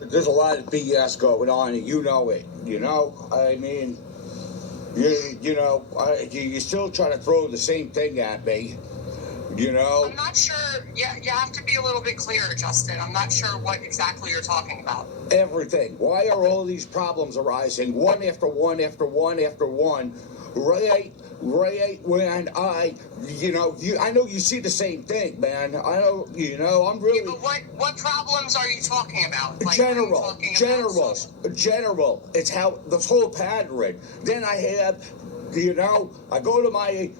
there's a lot of BS going on, and you know it. You know, I mean, you still try to throw the same thing at me. You know, I'm not sure. Yeah, you have to be a little bit clearer, Justin. I'm not sure what exactly you're talking about. Everything. Why are all these problems arising, one after one after one after one? Right when I know you see the same thing, man. I know, I'm really. Yeah, but what problems are you talking about? Like, general. It's how this whole pattern. Then I have, I go to my.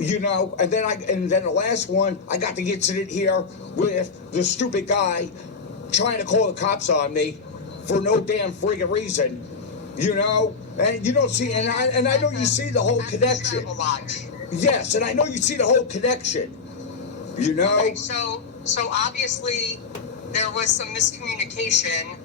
And then the last one, I got the incident here with the stupid guy trying to call the cops on me for no damn friggin' reason, and you don't see, and I know you see the whole connection. Yes, and I know you see the whole connection, Okay, so obviously there was some miscommunication,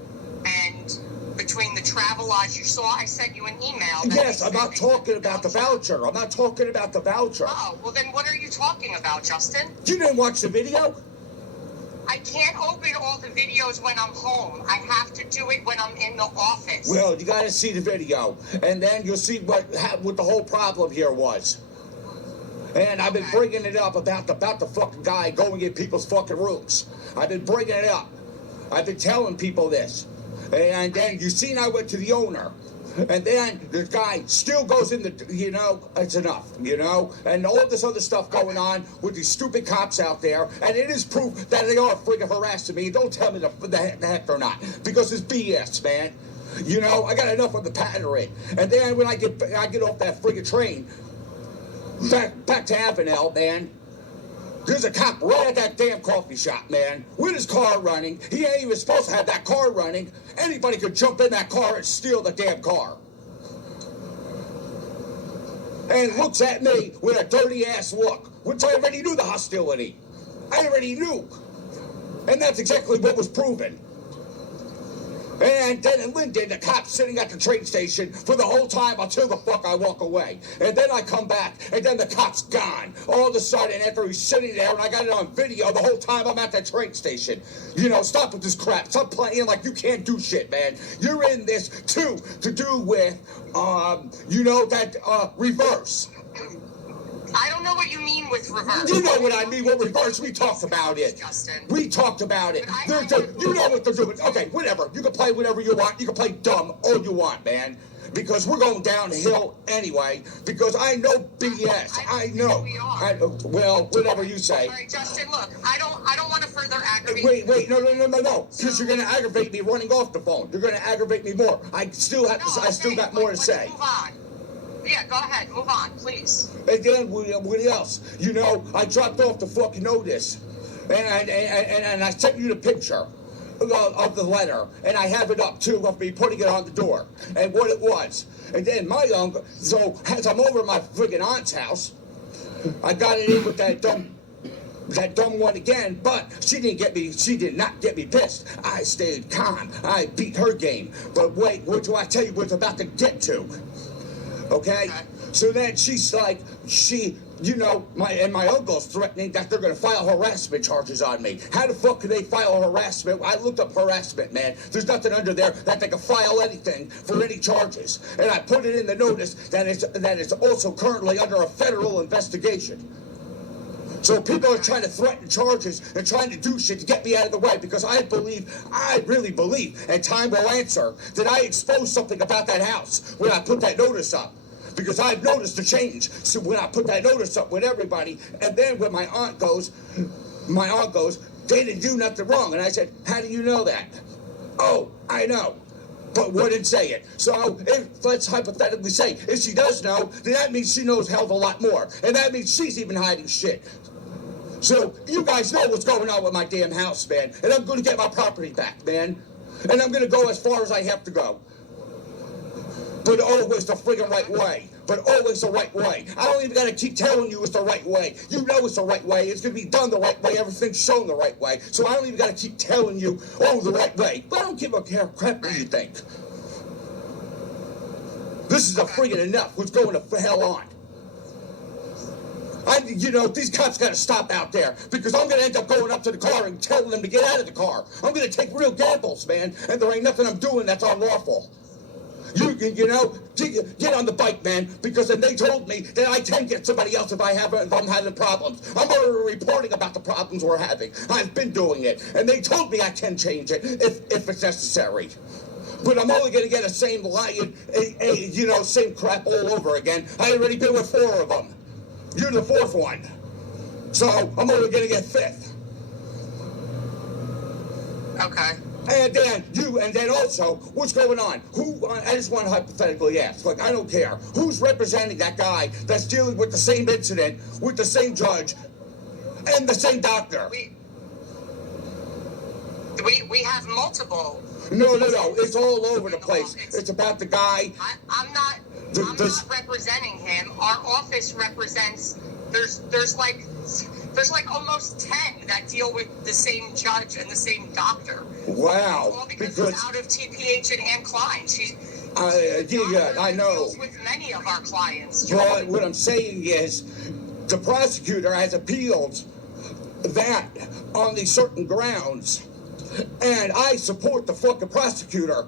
and between the travel lodge you saw, I sent you an email. Yes, I'm not talking about the voucher. I'm not talking about the voucher. Oh, well then what are you talking about, Justin? You didn't watch the video? I can't open all the videos when I'm home. I have to do it when I'm in the office. Well, you got to see the video, and then you'll see what the whole problem here was. And I've been bringing it up about the fucking guy going in people's fucking rooms. I've been bringing it up. I've been telling people this. And then you seen I went to the owner. And then the guy still goes in it's enough, and all this other stuff going on with these stupid cops out there, and it is proof that they are friggin' harassing me. Don't tell me the heck they're not, because it's BS, man. I got enough of the pattern. And then when I get off that friggin' train, back to Avenel, man, there's a cop right at that damn coffee shop, man, with his car running. He ain't even supposed to have that car running. Anybody could jump in that car and steal the damn car. And looks at me with a dirty-ass look, which I already knew the hostility. I already knew. And that's exactly what was proven. And then in Linden, the cop's sitting at the train station for the whole time until the fuck I walk away. And then I come back, and then the cop's gone. All of a sudden, after he's sitting there, and I got it on video the whole time I'm at that train station. Stop with this crap. Stop playing like you can't do shit, man. You're in this, too, to do with, that reverse. I don't know what you mean with reverse. You know what I mean with reverse. We talked about it. Justin. We talked about it. You know what they're doing. Okay, whatever. You can play whatever you want. You can play dumb all you want, man. Because we're going downhill anyway. Because I know BS. I know. We are. Well, whatever you say. All right, Justin. Look, I don't want to further aggravate. Wait, no. Because you're going to aggravate me running off the phone. You're going to aggravate me more. I still got more to say. Move on. Yeah, go ahead. Move on, please. And then what else? I dropped off the fucking notice, and I sent you the picture of the letter, and I have it up too of me putting it on the door and what it was. And then my uncle, so as I'm over at my friggin' aunt's house, I got it in with that dumb one again, but she did not get me pissed. I stayed calm. I beat her game. But wait, what do I tell you what's about to get to? Okay? So then she's like, my uncle's threatening that they're going to file harassment charges on me. How the fuck can they file harassment? I looked up harassment, man. There's nothing under there that they can file anything for any charges. And I put it in the notice that it's also currently under a federal investigation. So people are trying to threaten charges and trying to do shit to get me out of the way, because I really believe, and time will answer, that I exposed something about that house when I put that notice up. Because I've noticed a change. So when I put that notice up with everybody, and then when my aunt goes, they didn't do nothing wrong. And I said, how do you know that? Oh, I know. But wouldn't say it. So let's hypothetically say, if she does know, then that means she knows a hell of a lot more. And that means she's even hiding shit. So you guys know what's going on with my damn house, man. And I'm going to get my property back, man. And I'm going to go as far as I have to go. But always the friggin' right way. But always the right way. I don't even got to keep telling you it's the right way. You know it's the right way. It's going to be done the right way. Everything's shown the right way. So I don't even got to keep telling you, the right way. But I don't give a crap what you think. This is a friggin' enough. What's going to hell on? These cops got to stop out there because I'm going to end up going up to the car and telling them to get out of the car. I'm going to take real gambles, man, and there ain't nothing I'm doing that's unlawful. Get on the bike, man, because then they told me that I can get somebody else if I'm having problems. I'm already reporting about the problems we're having. I've been doing it, and they told me I can change it if it's necessary. But I'm only going to get the same lying, same crap all over again. I already been with 4 of them. You're the 4th one. So I'm only going to get 5th. Okay. And then also, what's going on? I just want to hypothetically ask, I don't care. Who's representing that guy that's dealing with the same incident, with the same judge, and the same doctor? We have multiple. No. It's all over the place. It's about the guy. I'm not representing him. Our office represents. There's like almost 10 that deal with the same judge and the same doctor. Wow. All because it's out of TPH and Ann Klein. I know. Deals with many of our clients. But what I'm saying is, the prosecutor has appealed that on these certain grounds, and I support the fucking prosecutor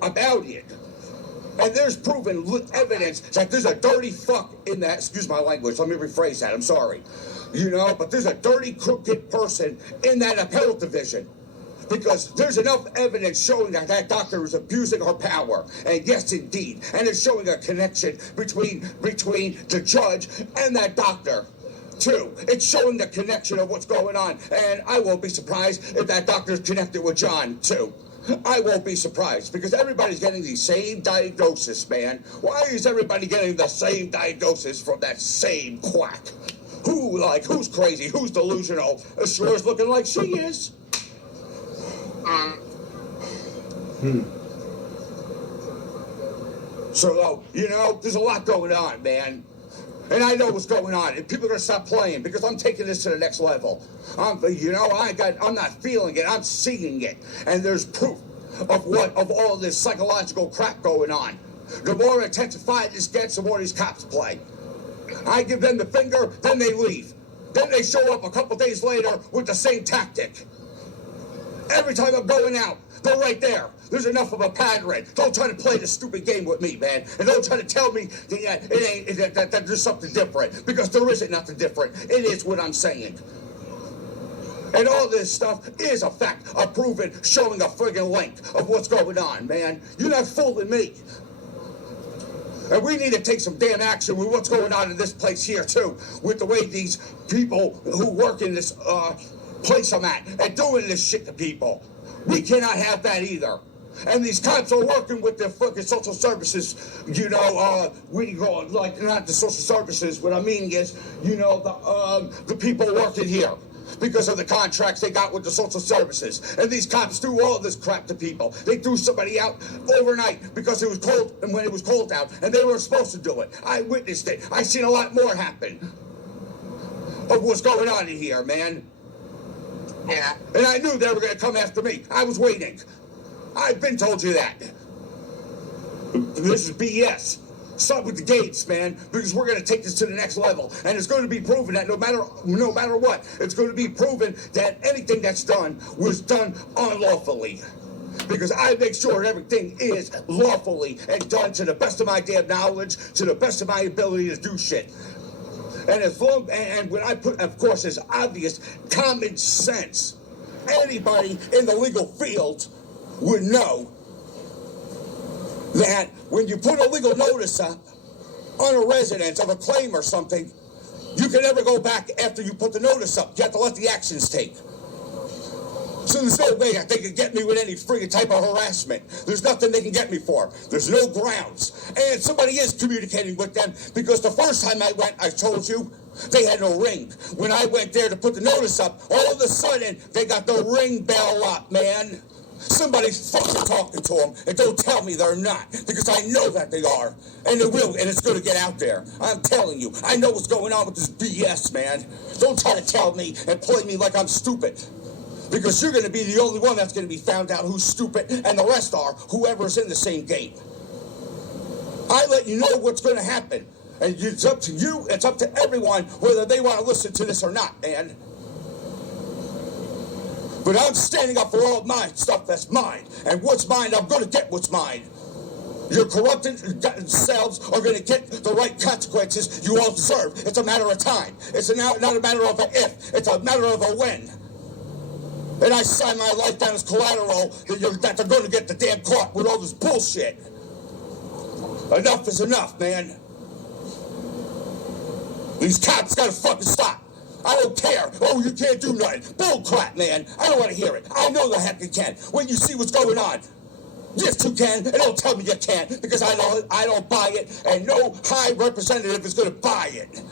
about it. And there's proven evidence that there's a dirty fuck in that. Excuse my language. Let me rephrase that. I'm sorry. But there's a dirty, crooked person in that appellate division. Because there's enough evidence showing that doctor is abusing her power. And yes, indeed. And it's showing a connection between the judge and that doctor. 2, it's showing the connection of what's going on. And I won't be surprised if that doctor's connected with John, too. I won't be surprised because everybody's getting the same diagnosis, man. Why is everybody getting the same diagnosis from that same quack? Who's crazy? Who's delusional? Sure is looking like she is. So, there's a lot going on, man. And I know what's going on, and people are going to stop playing because I'm taking this to the next level. I'm not feeling it, I'm seeing it. And there's proof of all this psychological crap going on. The more intensified this gets, the more these cops play. I give them the finger, then they leave. Then they show up a couple days later with the same tactic. Every time I'm going out, they're right there. There's enough of a pattern. Don't try to play this stupid game with me, man. And don't try to tell me that there's something different. Because there isn't nothing different. It is what I'm saying. And all this stuff is a fact, a proven, showing a friggin' link of what's going on, man. You're not fooling me. And we need to take some damn action with what's going on in this place here, too. With the way these people who work in this place I'm at and doing this shit to people. We cannot have that either. And these cops are working with their fucking social services, not the social services. What I mean is, the people working here because of the contracts they got with the social services. And these cops do all this crap to people. They threw somebody out overnight because it was cold, and when it was cold out, and they were supposed to do it. I witnessed it. I seen a lot more happen of what's going on in here, man. Yeah. And I knew they were going to come after me. I was waiting. I've been told you that. This is BS. Stop with the gates, man, because we're going to take this to the next level. And it's going to be proven that no matter what, it's going to be proven that anything that's done was done unlawfully. Because I make sure everything is lawfully and done to the best of my damn knowledge, to the best of my ability to do shit. And when I put, of course, it's obvious common sense. Anybody in the legal field would know that when you put a legal notice up on a residence of a claim or something, you can never go back after you put the notice up. You have to let the actions take. So there's no way that they can get me with any friggin' type of harassment. There's nothing they can get me for. There's no grounds. And somebody is communicating with them because the first time I went, I told you, they had no ring. When I went there to put the notice up, all of a sudden, they got the ring bell up, man. Somebody's fucking talking to them, and don't tell me they're not, because I know that they are, and they will, and it's going to get out there. I'm telling you, I know what's going on with this BS, man. Don't try to tell me and play me like I'm stupid, because you're going to be the only one that's going to be found out who's stupid, and the rest are whoever's in the same game. I let you know what's going to happen. And it's up to you, it's up to everyone whether they want to listen to this or not, man. But I'm standing up for all of my stuff that's mine. And what's mine, I'm going to get what's mine. Your corrupted selves are going to get the right consequences you all deserve. It's a matter of time. It's not a matter of an if. It's a matter of a when. And I sign my life down as collateral that they're going to get the damn caught with all this bullshit. Enough is enough, man. These cops got to fucking stop. I don't care. Oh, you can't do nothing. Bull crap, man. I don't want to hear it. I know the heck you can. When you see what's going on. Yes, you can. And don't tell me you can't, because I don't buy it, and no high representative is going to buy it.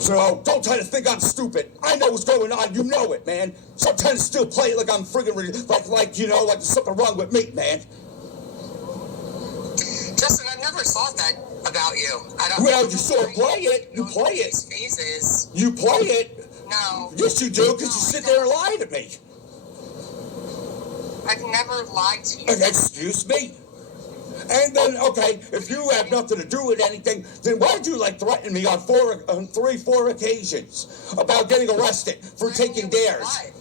So don't try to think I'm stupid. I know what's going on. You know it, man. Sometimes still play it like I'm friggin' like there's something wrong with me, man. Justin, I've never thought that about you. Well, you sort of play it. You play it. Phases. You play it. No. Yes, you do, because you sit there and lie to me. I've never lied to you. Excuse me? And then, okay, if you have nothing to do with anything, then why'd you, threaten me on 4 occasions about getting arrested for taking dares? What?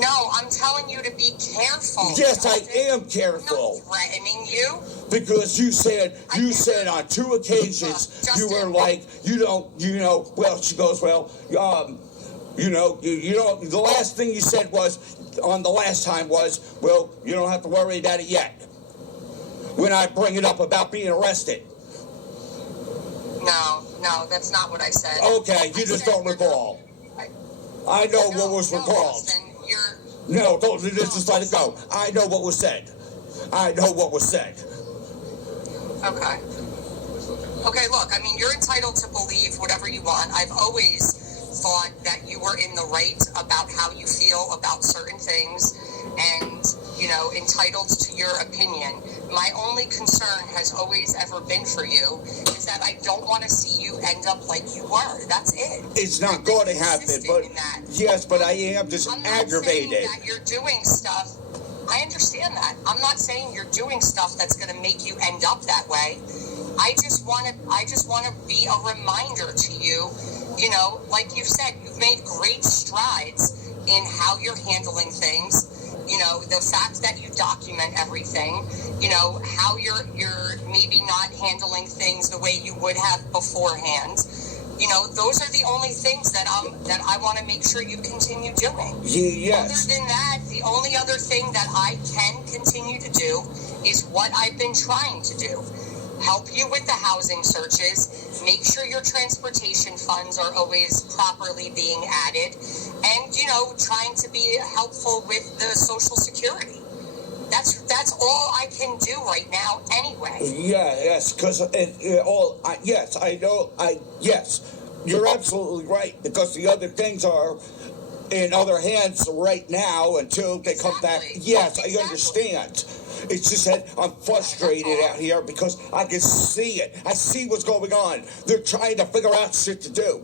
No, I'm telling you to be careful. Yes, Justin. I am careful. I'm not threatening you. Because you said on 2 occasions, Justin, you were like, well, she goes, well, the last thing you said on the last time was, well, you don't have to worry about it yet. When I bring it up about being arrested. No, that's not what I said. Okay, you just don't recall. I know what was recalled. Justin, No, don't just let it go. I know what was said. I know what was said. Okay. Okay, look, I mean, you're entitled to believe whatever you want. I've always thought that you were in the right about how you feel about certain things and, entitled to your opinion. My only concern has always ever been for you is that I don't want to see you end up like you were. That's it. It's not going to happen, but yes, but I am just aggravated. Saying that you're doing stuff. I understand that. I'm not saying you're doing stuff that's going to make you end up that way. I just want to be a reminder to you, like you've said, you've made great strides in how you're handling things. The fact that you document everything, how you're maybe not handling things the way you would have beforehand. Those are the only things that I want to make sure you continue doing. Yes. Other than that, the only other thing that I can continue to do is what I've been trying to do. Help you with the housing searches, make sure your transportation funds are always properly being added, and, trying to be helpful with the Social Security. That's all I can do right now anyway. Yes, because yes, I know, yes, you're absolutely right, because the other things are in other hands right now until they come back. Yes, I understand. It's just that I'm frustrated out here because I can see it. I see what's going on. They're trying to figure out shit to do.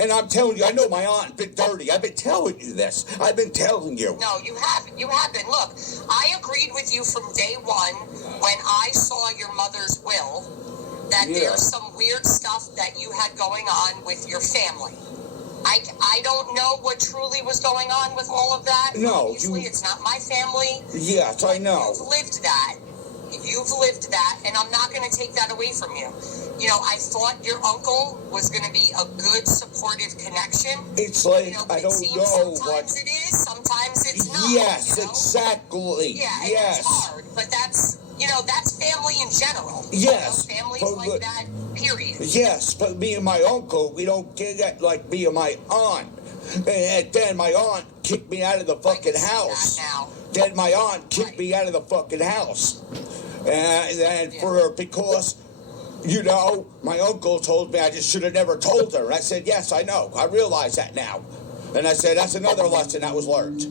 And I'm telling you, I know my aunt been dirty. I've been telling you this. I've been telling you. No, you haven't. You haven't. Look, I agreed with you from day one when I saw your mother's will that there's some weird stuff that you had going on with your family. I don't know what truly was going on with all of that. No. Obviously, it's not my family. Yes, I know. You've lived that. You've lived that, and I'm not going to take that away from you. I thought your uncle was going to be a good, supportive connection. It's like, I don't know sometimes it is, sometimes it's not. Yes, exactly. Yeah, and yes. It's hard, but that's family in general. Yes. Families like that, period. Yes, but me and my uncle, we don't get that like me and my aunt. And then my aunt kicked me out of the fucking house. Then my aunt kicked me out of the fucking house. Because, my uncle told me I just should have never told her. And I said, yes, I know. I realize that now. And I said, that's another lesson that was learned.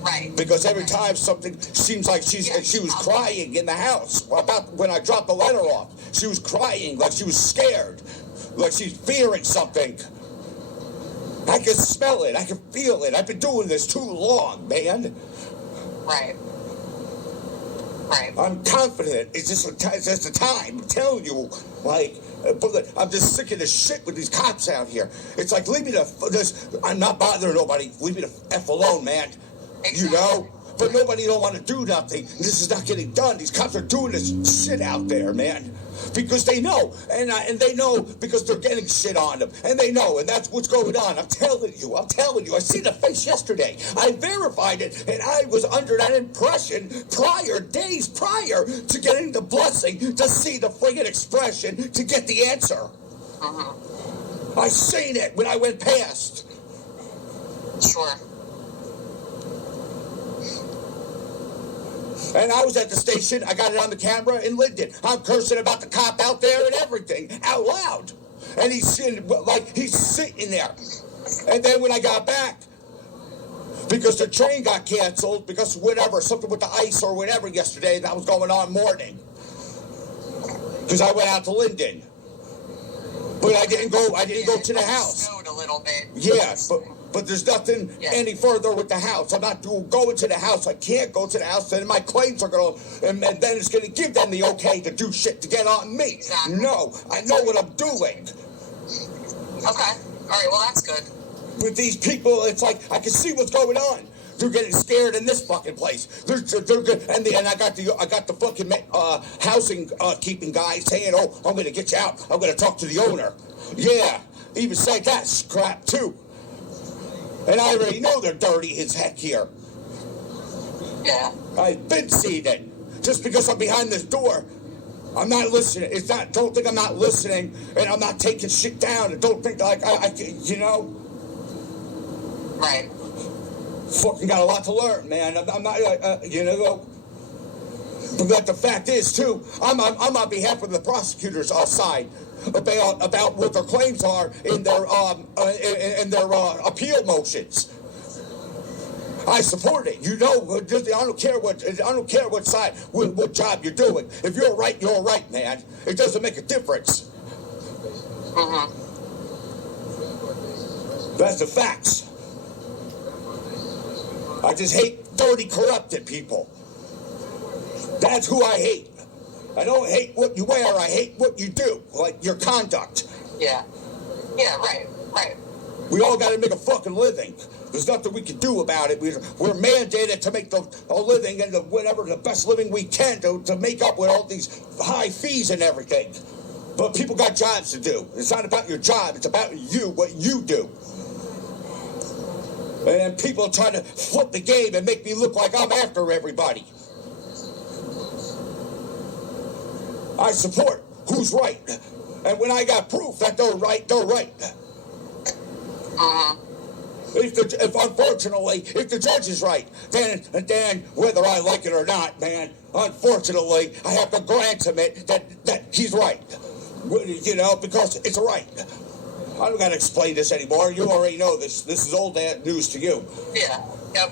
Right. Because every time something seems like she was crying in the house about when I dropped the letter off. She was crying like she was scared, like she's fearing something. I can smell it. I can feel it. I've been doing this too long, man. Right. Right. I'm confident. It's just the time. I'm telling you, like, but I'm just sick of this shit with these cops out here. It's like, leave me I'm not bothering nobody. Leave me the F alone, man. Exactly. You know? But nobody don't want to do nothing. This is not getting done. These cops are doing this shit out there, man. Because they know. And they know because they're getting shit on them. And they know. And that's what's going on. I'm telling you. I seen the face yesterday. I verified it. And I was under that impression days prior to getting the blessing to see the friggin' expression to get the answer. I seen it when I went past. Sure. And I was at the station. I got it on the camera in Linden. I'm cursing about the cop out there and everything out loud. And he's sitting there. And then when I got back, because the train got canceled, because whatever, something with the ice or whatever yesterday, that was going on morning. Because I went out to Linden. But I didn't go to the house. Snowed a little bit. Yeah, but there's nothing any further with the house. I'm not going to the house. I can't go to the house. Then my claims are going to, and then it's going to give them the okay to do shit to get on me. Exactly. No, I know what I'm doing. Okay. All right. Well, that's good. With these people, it's like I can see what's going on. They're getting scared in this fucking place. They're good, and I got the fucking housing keeping guy saying, "Oh, I'm going to get you out. I'm going to talk to the owner." Yeah, even say that crap too. And I already know they're dirty as heck here. Yeah. I've been seeing it. Just because I'm behind this door, I'm not listening. Don't think I'm not listening, and I'm not taking shit down. And don't think like I you know. Right. Fucking got a lot to learn, man. I'm not, you know. But the fact is, too, I'm on behalf of the prosecutor's side about what their claims are in their appeal motions. I support it. You know, I don't care what side, what job you're doing. If you're right, man. It doesn't make a difference. That's the facts. I just hate dirty, corrupted people. That's who I hate. I don't hate what you wear. I hate what you do, like your conduct. Yeah. Yeah, right. We all got to make a fucking living. There's nothing we can do about it. We're mandated to make a living and the best living we can to make up with all these high fees and everything. But people got jobs to do. It's not about your job. It's about you, what you do. And people try to flip the game and make me look like I'm after everybody. I support who's right. And when I got proof that they're right, they're right. If unfortunately, if the judge is right, then whether I like it or not, man, unfortunately, I have to grant him it that he's right. You know, because it's right. I don't got to explain this anymore. You already know this. This is old news to you. Yeah. Yep.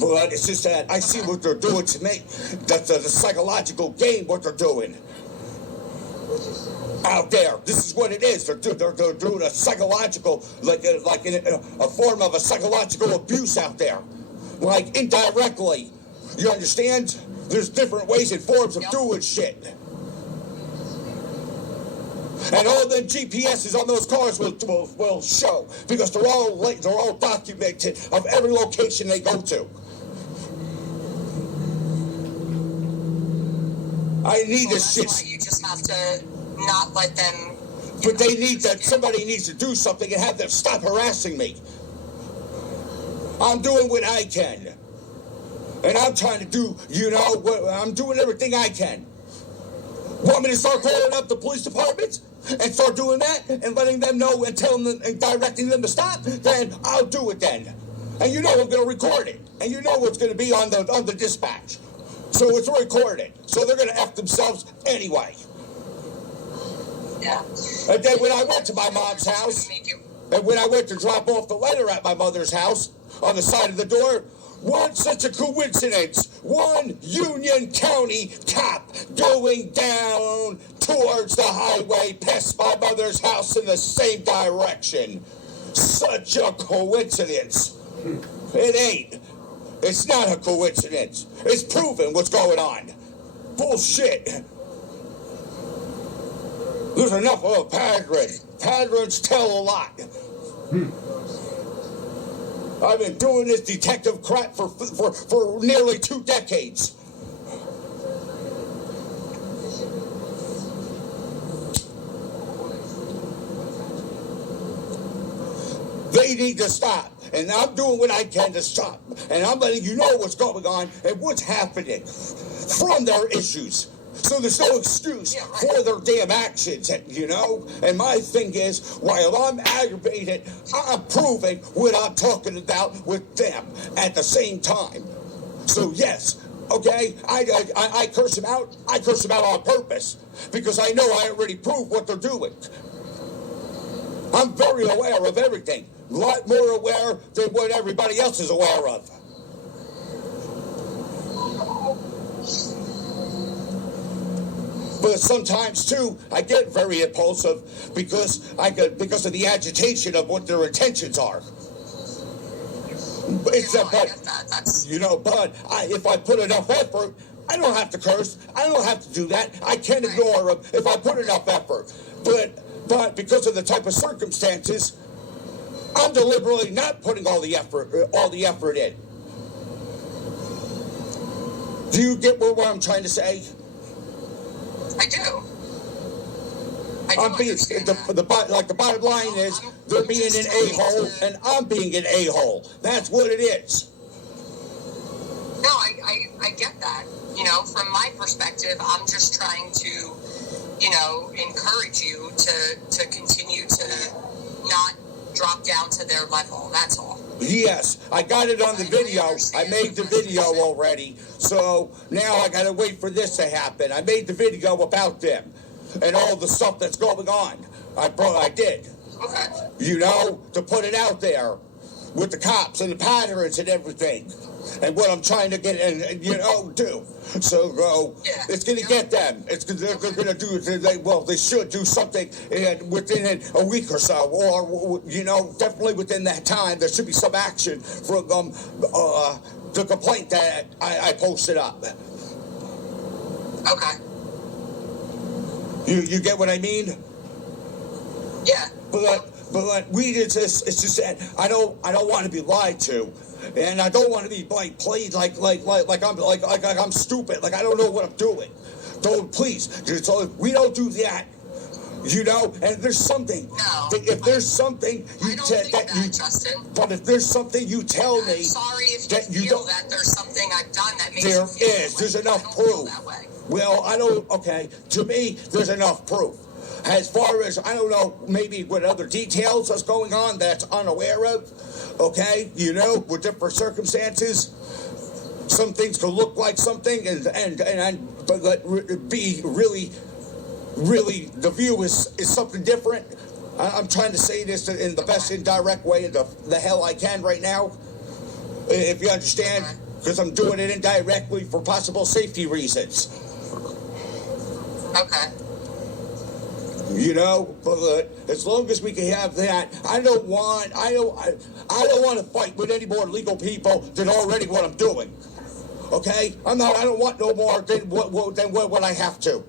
But it's just that I see what they're doing to me. That's the psychological game, what they're doing out there. This is what it is. They're doing a psychological, like a form of a psychological abuse out there. Like indirectly. You understand? There's different ways and forms of doing shit. And all the GPSs on those cars will show, because they're all documented of every location they go to. I need this shit. That's why you just have to not let them. But they need that. Somebody needs to do something and have them stop harassing me. I'm doing what I can, and I'm trying to do. You know, I'm doing everything I can. Want me to start calling up the police department and start doing that and letting them know and telling them and directing them to stop? Then I'll do it then. And you know I'm going to record it. And you know what's going to be on the dispatch. So it's recorded. So they're going to F themselves anyway. Yeah. And then when I went to my mom's house, and when I went to drop off the letter at my mother's house, on the side of the door, what such a coincidence. One Union County cop going down towards the highway past my mother's house in the same direction. Such a coincidence. It ain't. It's not a coincidence. It's proven what's going on. Bullshit. There's enough of a pattern. Patterns tell a lot. I've been doing this detective crap for nearly 2 decades. They need to stop. And I'm doing what I can to stop. And I'm letting you know what's going on and what's happening from their issues. So there's no excuse for their damn actions, you know? And my thing is, while I'm aggravated, I'm proving what I'm talking about with them at the same time. So yes, okay, I curse them out. I curse them out on purpose because I know I already proved what they're doing. I'm very aware of everything. A lot more aware than what everybody else is aware of. But sometimes too, I get very impulsive because of the agitation of what their intentions are. It's but if I put enough effort, I don't have to curse. I don't have to do that. I can ignore them if I put enough effort. But because of the type of circumstances, I'm deliberately not putting all the effort in. Do you get what I'm trying to say? I do. The bottom line is they're being an a-hole and I'm being an a-hole. That's what it is. No, I get that. You know, from my perspective, I'm just trying to, you know, encourage you to continue to not drop down to their level. That's all. Yes, I got it on the video. I made the video already. So now I got to wait for this to happen. I made the video about them and all the stuff that's going on. I did. Okay. You know, to put it out there with the cops and the patterns and everything. And what I'm trying to get and you know do. So it's going to get them. They're going to do. They should do something within a week or so, or you know, definitely within that time. There should be some action from the complaint that I posted up. Okay. You get what I mean? Yeah. But we it's just that I don't want to be lied to. And I don't want to be played like I'm stupid, like I don't know what I'm doing. Don't please. So if we don't do that, you know, and there's something. No, if there's something you Justin. But if there's something you tell me, I'm sorry if that you feel that there's something I've done that makes there you feel is. There's enough proof. Well, I don't. Okay, to me, there's enough proof. As far as, I don't know, maybe what other details that's going on that's unaware of, okay, you know, with different circumstances, some things could look like something but be really, the view is something different. I'm trying to say this in the best indirect way in the hell I can right now, if you understand, because I'm doing it indirectly for possible safety reasons. Okay. You know, but as long as we can have that, I don't want to fight with any more legal people than already what I'm doing. Okay, I don't want no more than what I have to.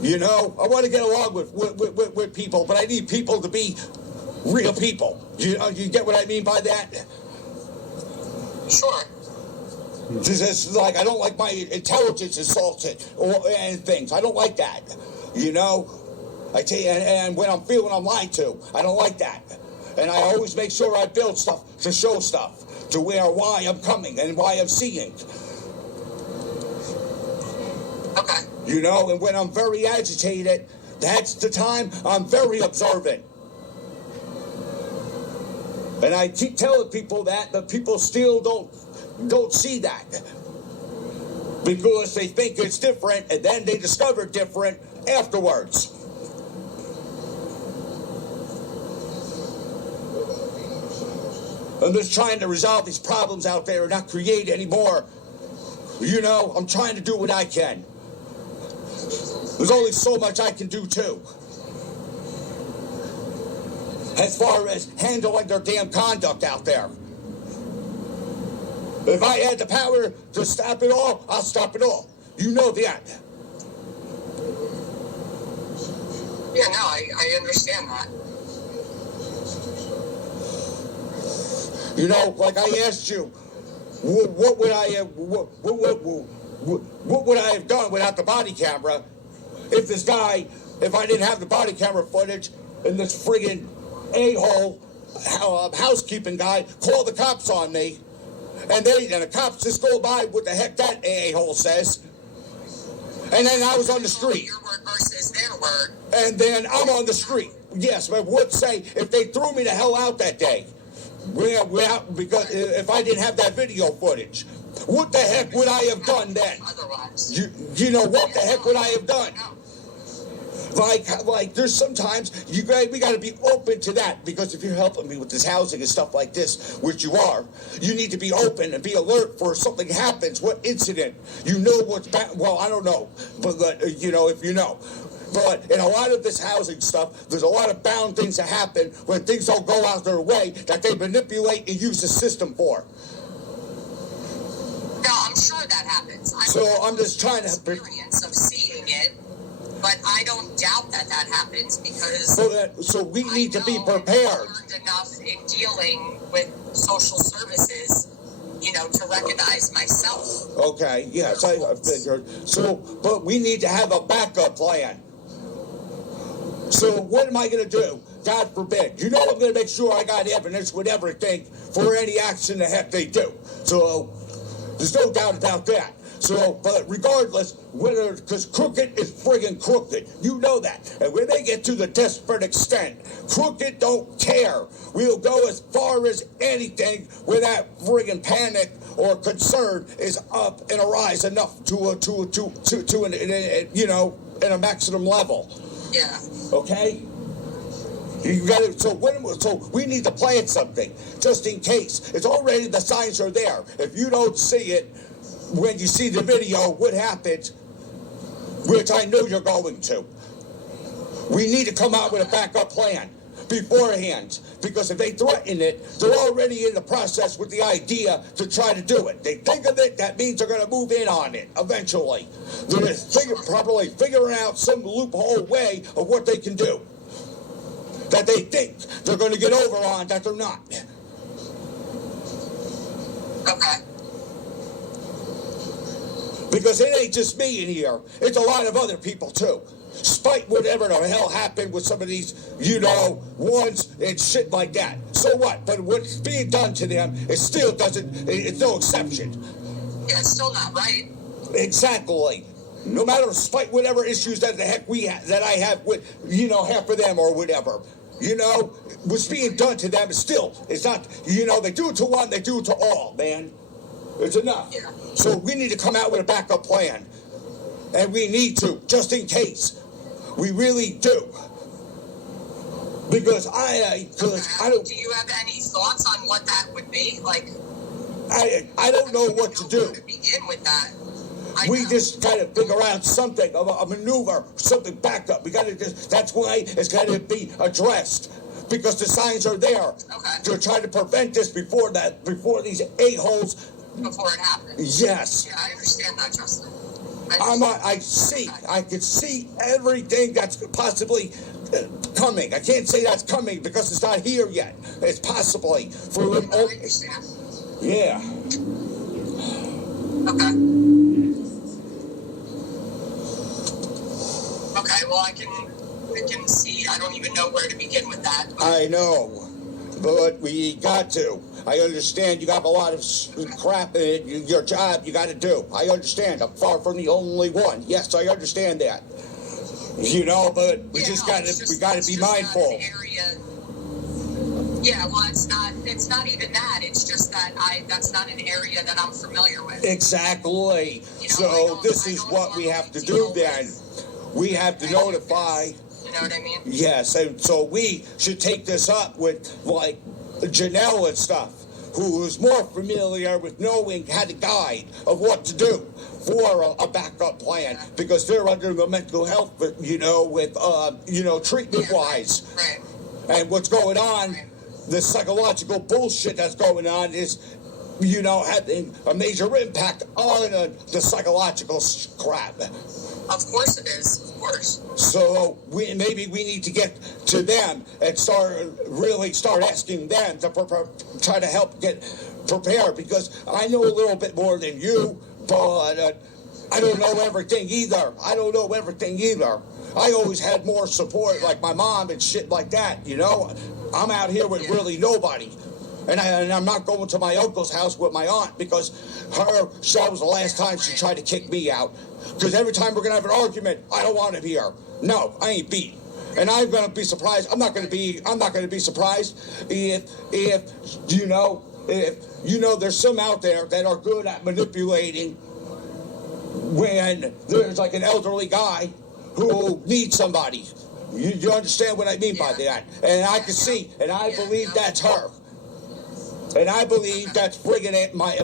You know, I want to get along with people, but I need people to be real people. You get what I mean by that? Sure. Just like I don't like my intelligence insulted and things. I don't like that. You know, I tell you, and when I'm feeling I'm lied to, I don't like that. And I always make sure I build stuff to show stuff to why I'm coming and why I'm seeing. Okay. You know, and when I'm very agitated, that's the time I'm very observant. And I keep telling people that, but people still don't see that. Because they think it's different, and then they discover different afterwards. I'm just trying to resolve these problems out there and not create any more. You know, I'm trying to do what I can. There's only so much I can do too. As far as handling their damn conduct out there. If I had the power to stop it all, I'll stop it all. You know that. Yeah, no, I understand that. You know, like I asked you, what would I have, what would I have done without the body camera if this guy, if I didn't have the body camera footage and this friggin' a-hole housekeeping guy called the cops on me, and the cops just go by what the heck that a-hole says, and then I was on the street. Your word versus their word. And then I'm on the street. Yes, but I would say if they threw me the hell out that day, because if I didn't have that video footage, what the heck would I have done then? You know, what the heck would I have done? Like there's sometimes we got to be open to that, because if you're helping me with this housing and stuff like this, which you are, you need to be open and be alert for if something happens. What incident? You know what's bad. Well, I don't know, but you know, if you know. But in a lot of this housing stuff, there's a lot of bound things that happen when things don't go out their way that they manipulate and use the system for. No, I'm sure that happens. I'm just trying to experience of seeing it, but I don't doubt that happens, because so we need to be prepared. I've learned enough in dealing with social services, you know, to recognize myself. Okay, yes, I figured. So, but we need to have a backup plan. So what am I going to do? God forbid. You know I'm going to make sure I got evidence with everything for any action the heck they do. So there's no doubt about that. So, but regardless, because crooked is friggin' crooked. You know that. And when they get to the desperate extent, crooked don't care. We'll go as far as anything when that friggin' panic or concern is up and arise enough to you know, in a maximum level. Yeah. Okay? You got to, so we need to plan something just in case. It's already, the signs are there. If you don't see it, when you see the video, what happens, which I know you're going to. We need to come out with a backup plan beforehand, because if they threaten it, they're already in the process with the idea to try to do it. They think of it, that means they're going to move in on it eventually. They're just figuring out some loophole way of what they can do that they think they're going to get over on, that they're not. Okay. Because it ain't just me in here. It's a lot of other people, too. Spite whatever the hell happened with some of these, you know, ones and shit like that. So what? But what's being done to them, it still doesn't, it's no exception. Yeah, it's still not right. Exactly. No matter spite whatever issues that the heck that I have with, you know, half of them or whatever. You know, what's being done to them is still, it's not, you know, they do it to one, they do it to all, man. It's enough. Yeah. So we need to come out with a backup plan. And we need to, just in case. We really do. Because I don't... Do you have any thoughts on what that would be? Like... I don't know what to do. Where to begin with that. We just got to figure out something, a maneuver, something backup. We got to just, that's why it's got to be addressed. Because the signs are there. Okay. To try to prevent this before these a-holes... Before it happens. Yes. Yeah, I understand that, Justin. I can see everything that's possibly coming. I can't say that's coming because it's not here yet. It's possibly for I understand. Yeah. Okay. Okay, well I can see, I don't even know where to begin with that. I know. But we got to. I understand you got a lot of crap in your job you got to do. I understand. I'm far from the only one. Yes, I understand that. You know, but we got to be mindful. Yeah, well, it's not even that. It's just that that's not an area that I'm familiar with. Exactly. You know, so this is what we have to do then. We have to notify. You know what I mean? Yes, and so we should take this up with, like, Janelle and stuff, who is more familiar with knowing how to guide of what to do for a backup plan, because they're under the mental health, you know, with, you know, treatment-wise. Right. And what's going on, the psychological bullshit that's going on is you know, having a major impact on the psychological crap. Of course it is. Of course. So maybe we need to get to them and start asking them to try to help get prepared, because I know a little bit more than you, but I don't know everything either. I always had more support, like my mom and shit like that, you know. I'm out here with really nobody. And I'm not going to my uncle's house with my aunt, because that was the last time she tried to kick me out. Because every time we're going to have an argument, I don't want him here. No, I ain't beat. And I'm going to be surprised. I'm not going to be surprised if you know, there's some out there that are good at manipulating when there's like an elderly guy who needs somebody. You understand what I mean by that? And I can see, and I believe that's her. And I believe that's bringing it my